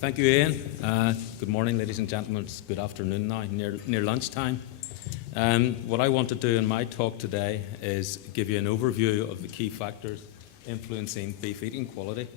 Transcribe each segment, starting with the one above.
Thank you, Ian. Good morning, ladies and gentlemen. It's good afternoon now, near lunchtime. What I want to do in my talk today is give you an overview of the key factors influencing beef eating quality.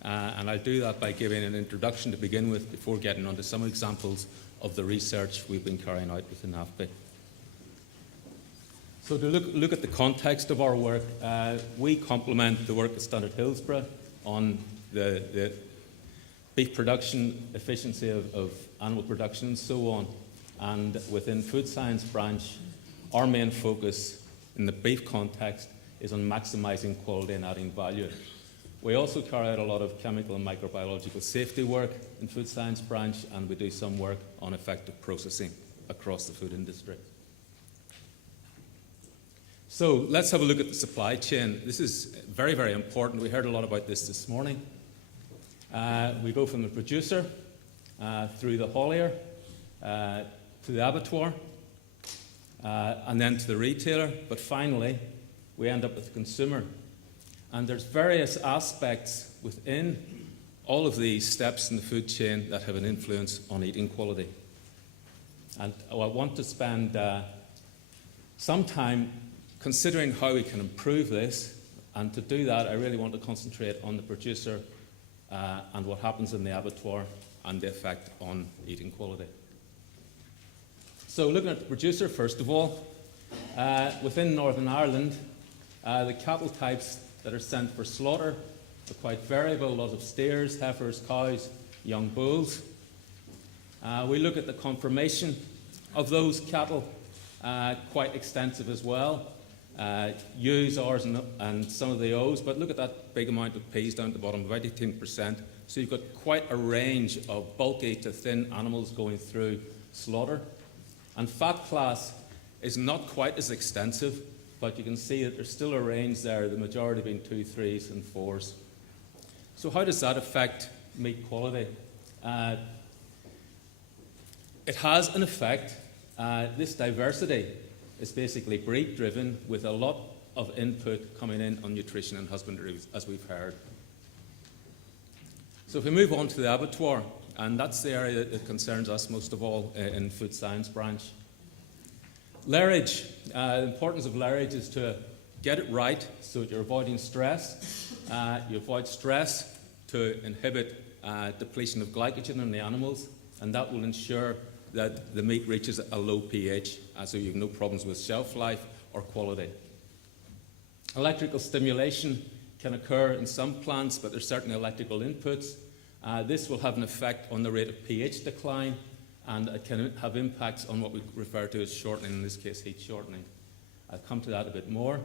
And I'll do that by giving an introduction to begin with before getting on to some examples of the research we've been carrying out within AFBI. So to look at the context of our work, we complement the work at Standard Hillsborough on the beef production, efficiency of animal production and so on. And within food science branch, our main focus in the beef context is on maximising quality and adding value. We also carry out a lot of chemical and microbiological safety work in food science branch, and we do some work on effective processing across the food industry. So let's have a look at the supply chain. This is very, very important. We heard a lot about this morning. We go from the producer through the haulier to the abattoir and then to the retailer, but finally we end up with the consumer. And there's various aspects within all of these steps in the food chain that have an influence on eating quality. And I want to spend some time considering how we can improve this, and to do that I really want to concentrate on the producer and what happens in the abattoir and the effect on eating quality. So looking at the producer first of all, within Northern Ireland, the cattle types that are sent for slaughter are quite variable, a lot of steers, heifers, cows, young bulls. We look at the conformation of those cattle, quite extensive as well. Ewes, Rs and some of the Os, but look at that big amount of Ps down at the bottom, about 18%. So you've got quite a range of bulky to thin animals going through slaughter. And fat class is not quite as extensive, but you can see that there's still a range there, the majority being 2, 3s and 4s. So how does that affect meat quality? It has an effect. This diversity is basically breed driven with a lot of input coming in on nutrition and husbandry, as we've heard. So if we move on to the abattoir, and that's the area that concerns us most of all in food science branch. Lairage, the importance of lairage is to get it right so that you're avoiding stress. You avoid stress to inhibit depletion of glycogen in the animals, and that will ensure that the meat reaches a low pH, so you have no problems with shelf life or quality. Electrical stimulation can occur in some plants, but there's certainly electrical inputs. This will have an effect on the rate of pH decline, and it can have impacts on what we refer to as shortening, in this case heat shortening. I'll come to that a bit more.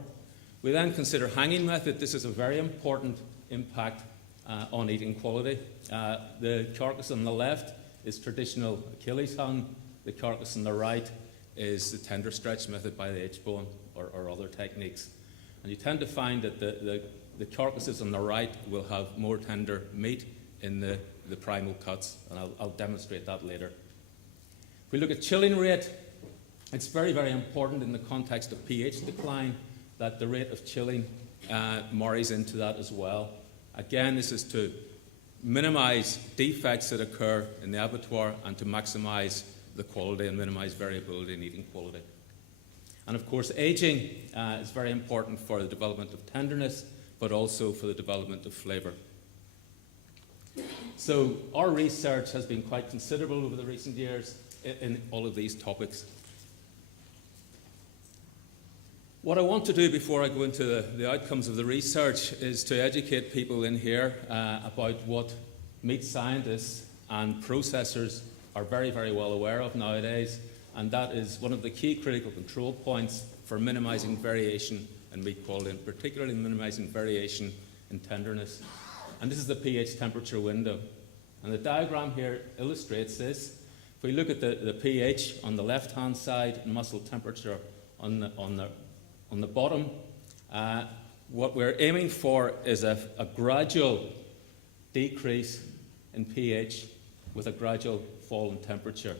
We then consider hanging method. This is a very important impact on eating quality. The carcass on the left is traditional Achilles hung. The carcass on the right is the tender stretch method by the H-bone or other techniques. And you tend to find that the carcasses on the right will have more tender meat in the primal cuts, and I'll demonstrate that later. If we look at chilling rate, it's very, very important in the context of pH decline that the rate of chilling marries into that as well. Again, this is to minimize defects that occur in the abattoir and to maximize the quality and minimize variability in eating quality. And of course, aging is very important for the development of tenderness, but also for the development of flavor. So our research has been quite considerable over the recent years in all of these topics. What I want to do before I go into the outcomes of the research is to educate people in here about what meat scientists and processors are very, very well aware of nowadays, and that is one of the key critical control points for minimizing variation in meat quality, and particularly minimizing variation in tenderness. And this is the pH temperature window. And the diagram here illustrates this. If we look at the pH on the left-hand side and muscle temperature on the bottom, what we're aiming for is a gradual decrease in pH with a gradual fall in temperature.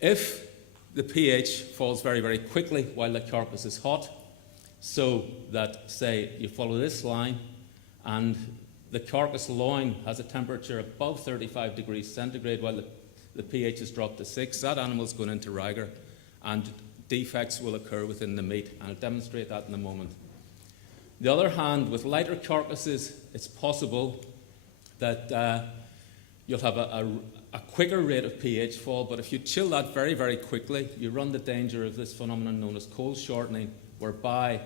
If the pH falls very, very quickly while the carcass is hot, so that, say, you follow this line and the carcass loin has a temperature above 35 degrees centigrade while the pH is dropped to 6, that animal's going into rigor and defects will occur within the meat, and I'll demonstrate that in a moment. On the other hand, with lighter carcasses, it's possible that you'll have a quicker rate of pH fall, but if you chill that very, very quickly, you run the danger of this phenomenon known as cold shortening, whereby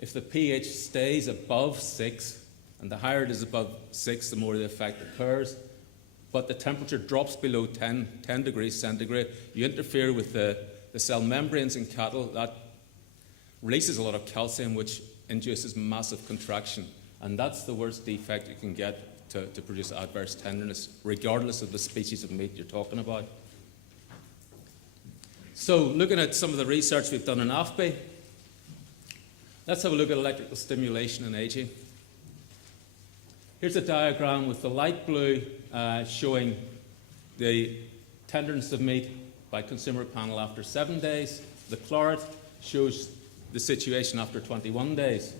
if the pH stays above 6, and the higher it is above 6, the more the effect occurs, but the temperature drops below 10 degrees centigrade, you interfere with the cell membranes in cattle. That releases a lot of calcium, which induces massive contraction, and that's the worst defect you can get to produce adverse tenderness, regardless of the species of meat you're talking about. So, looking at some of the research we've done in AFBI, let's have a look at electrical stimulation and aging. Here's a diagram with the light blue showing the tenderness of meat by consumer panel after 7 days. The claret shows the situation after 21 days.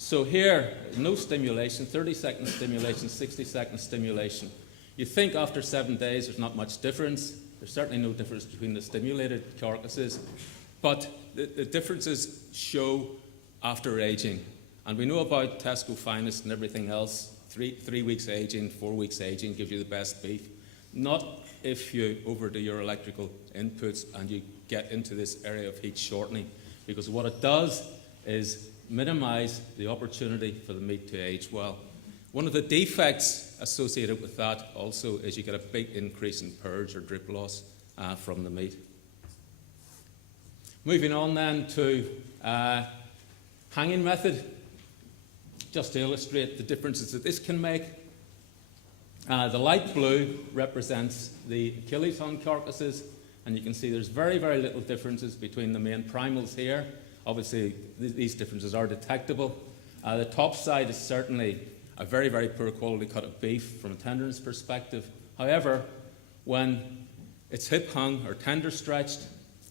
So here, no stimulation, 30-second stimulation, 60-second stimulation. You think after 7 days there's not much difference. There's certainly no difference between the stimulated carcasses, but the differences show after aging. And we know about Tesco Finest and everything else. 3 weeks aging, 4 weeks aging gives you the best beef. Not if you overdo your electrical inputs and you get into this area of heat shortening, because what it does is minimize the opportunity for the meat to age well. One of the defects associated with that also is you get a big increase in purge or drip loss from the meat. Moving on then to hanging method, just to illustrate the differences that this can make. The light blue represents the Achilles horn carcasses, and you can see there's very, very little differences between the main primals here. Obviously, these differences are detectable. The top side is certainly a very, very poor quality cut of beef from a tenderness perspective. However, when it's hip hung or tender stretched,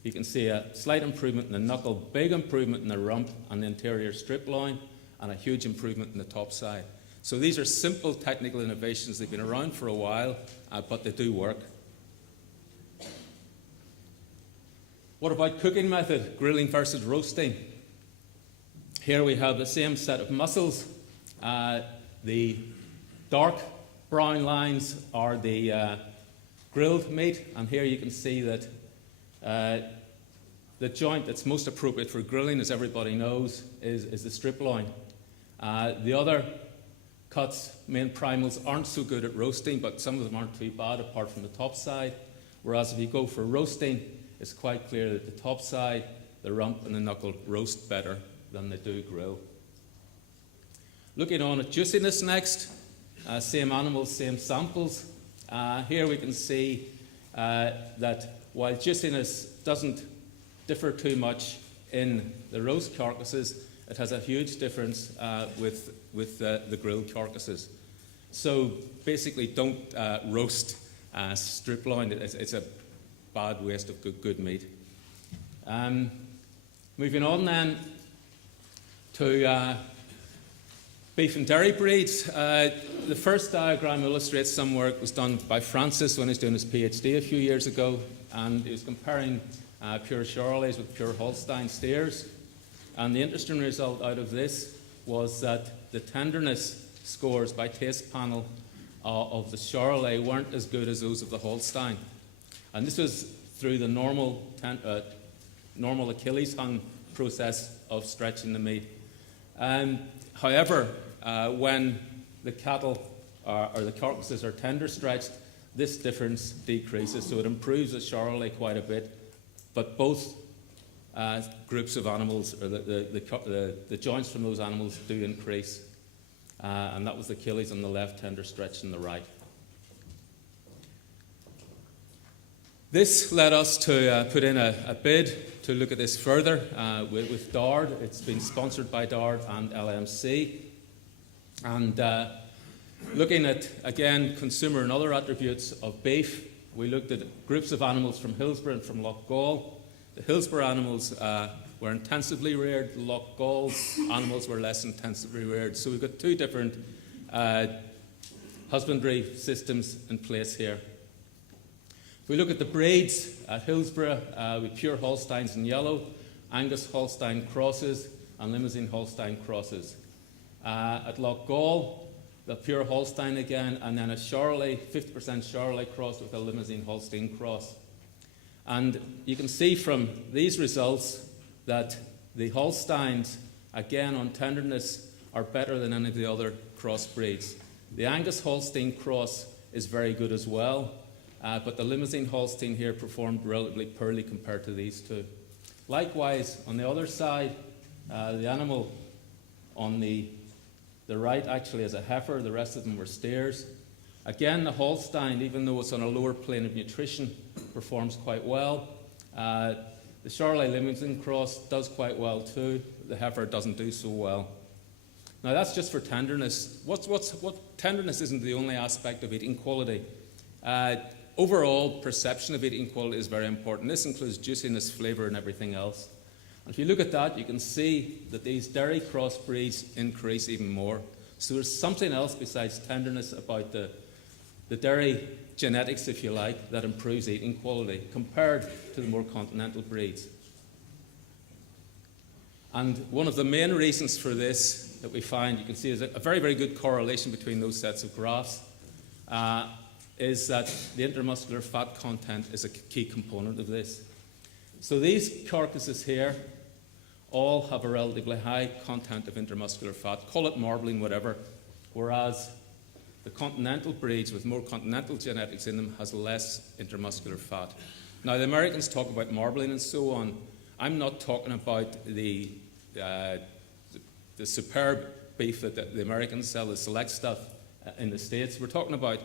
you can see a slight improvement in the knuckle, big improvement in the rump and the anterior strip loin, and a huge improvement in the top side. So these are simple technical innovations. They've been around for a while, but they do work. What about cooking method, grilling versus roasting? Here we have the same set of muscles. The dark brown lines are the grilled meat, and here you can see that the joint that's most appropriate for grilling, as everybody knows, is the strip loin. The other cuts, main primals, aren't so good at roasting, but some of them aren't too bad apart from the top side. Whereas if you go for roasting, it's quite clear that the top side, the rump and the knuckle roast better than they do grill. Looking on at juiciness next, same animals, same samples. Here we can see that while juiciness doesn't differ too much in the roast carcasses, it has a huge difference with the grilled carcasses. So basically, don't roast strip loin. It's a bad waste of good meat. Moving on then to beef and dairy breeds. The first diagram illustrates some work was done by Francis when he was doing his PhD a few years ago, and he was comparing pure Charolais with pure Holstein steers. And the interesting result out of this was that the tenderness scores by taste panel of the Charolais weren't as good as those of the Holstein. And this was through the normal Achilles hung process of stretching the meat. However, when the cattle or the carcasses are tender stretched, this difference decreases, so it improves the Charolais quite a bit. But both groups of animals, or the joints from those animals, do increase. And that was the Achilles on the left, tender stretched on the right. This led us to put in a bid to look at this further with DARD. It's been sponsored by DARD and LMC. And looking at, again, consumer and other attributes of beef, we looked at groups of animals from Hillsborough and from Gault. The Hillsborough animals were intensively reared. The Gault animals were less intensively reared. So we've got two different husbandry systems in place here. If we look at the breeds at Hillsborough, we have pure Holsteins in yellow, Angus Holstein crosses, and Limousin Holstein crosses. At Gault, the pure Holstein again, and then a Charolais, 50% Charolais cross with a Limousin Holstein cross. And you can see from these results that the Holsteins, again on tenderness, are better than any of the other cross breeds. The Angus Holstein cross is very good as well, but the Limousin Holstein here performed relatively poorly compared to these two. Likewise, on the other side, the animal on the right actually is a heifer, the rest of them were steers. Again, the Holstein, even though it's on a lower plane of nutrition, performs quite well. The Charolais Limousin cross does quite well too. The heifer doesn't do so well. Now that's just for tenderness. Tenderness isn't the only aspect of eating quality. Overall perception of eating quality is very important. This includes juiciness, flavour, and everything else. And if you look at that, you can see that these dairy cross breeds increase even more. So there's something else besides tenderness about the dairy genetics, if you like, that improves eating quality compared to the more continental breeds. And one of the main reasons for this that we find, you can see, is a very, very good correlation between those sets of graphs, is that the intermuscular fat content is a key component of this. So these carcasses here all have a relatively high content of intermuscular fat, call it marbling, whatever, whereas the continental breeds with more continental genetics in them has less intermuscular fat. Now, the Americans talk about marbling and so on. I'm not talking about the superb beef that the Americans sell, the select stuff in the States. We're talking about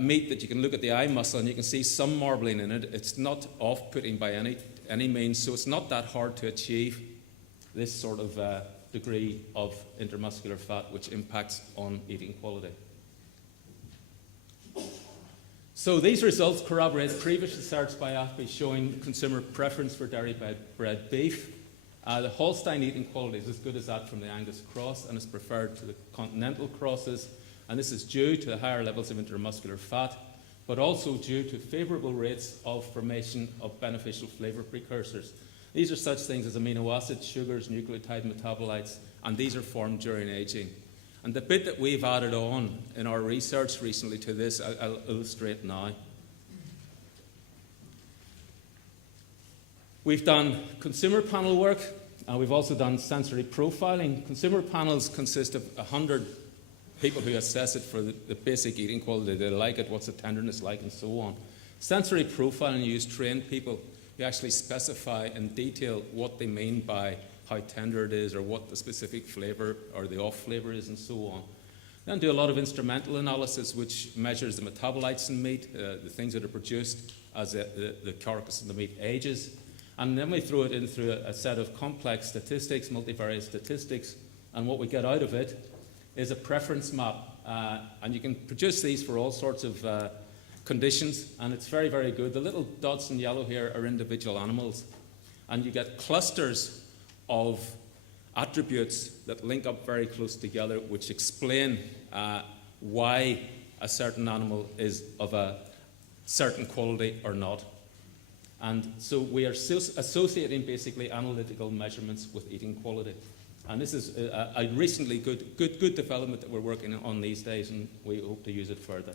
meat that you can look at the eye muscle and you can see some marbling in it. It's not off-putting by any means, so it's not that hard to achieve this sort of degree of intermuscular fat which impacts on eating quality. So these results corroborate previous research by AFBI showing consumer preference for dairy-bred beef. The Holstein eating quality is as good as that from the Angus cross and is preferred to the continental crosses, and this is due to the higher levels of intermuscular fat, but also due to favourable rates of formation of beneficial flavour precursors. These are such things as amino acids, sugars, nucleotide metabolites, and these are formed during ageing. And the bit that we've added on in our research recently to this, I'll illustrate now. We've done consumer panel work, and we've also done sensory profiling. Consumer panels consist of 100 people who assess it for the basic eating quality. They like it, what's the tenderness like, and so on. Sensory profiling, you use trained people who actually specify in detail what they mean by how tender it is or what the specific flavour or the off flavour is and so on. Then do a lot of instrumental analysis which measures the metabolites in meat, the things that are produced as the carcass of the meat ages. And then we throw it in through a set of complex statistics, multivariate statistics, and what we get out of it is a preference map. And you can produce these for all sorts of conditions, and it's very, very good. The little dots in yellow here are individual animals, and you get clusters of attributes that link up very close together, which explain why a certain animal is of a certain quality or not. And so we are associating basically analytical measurements with eating quality. And this is a recently good development that we're working on these days, and we hope to use it further.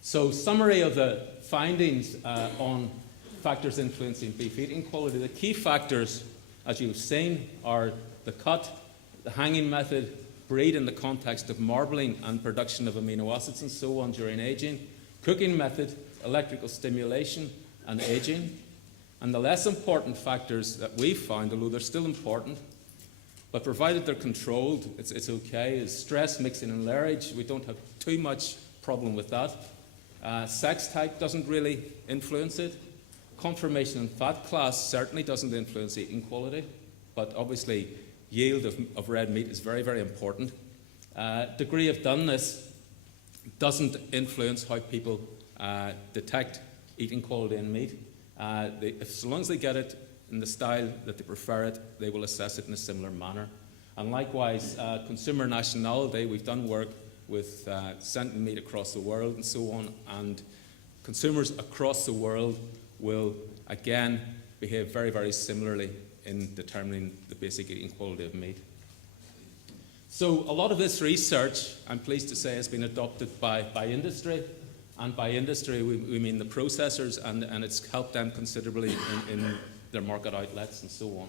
So summary of the findings on factors influencing beef eating quality. The key factors, as you've seen, are the cut, the hanging method, breed in the context of marbling and production of amino acids and so on during aging, cooking method, electrical stimulation, and aging. And the less important factors that we've found, although they're still important, but provided they're controlled, it's okay, is stress, mixing, and lairage. We don't have too much problem with that. Sex type doesn't really influence it. Conformation and fat class certainly doesn't influence eating quality, but obviously yield of red meat is very, very important. Degree of doneness doesn't influence how people detect eating quality in meat. So long as they get it in the style that they prefer it, they will assess it in a similar manner. And likewise, consumer nationality, we've done work with sending meat across the world and so on, and consumers across the world will again behave very, very similarly in determining the basic eating quality of meat. So a lot of this research, I'm pleased to say, has been adopted by industry, and by industry we mean the processors, and it's helped them considerably in their market outlets and so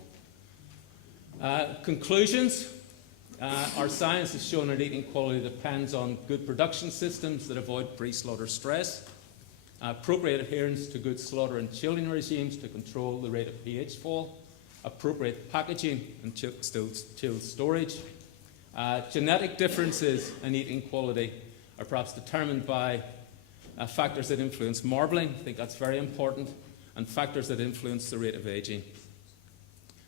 on. Conclusions. Our science has shown that eating quality depends on good production systems that avoid pre-slaughter stress, appropriate adherence to good slaughter and chilling regimes to control the rate of pH fall, appropriate packaging and chilled storage. Genetic differences in eating quality are perhaps determined by factors that influence marbling, I think that's very important, and factors that influence the rate of aging.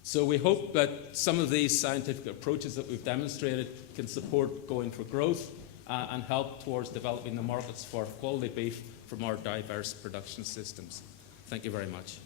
So we hope that some of these scientific approaches that we've demonstrated can support going for growth and help towards developing the markets for quality beef from our diverse production systems. Thank you very much.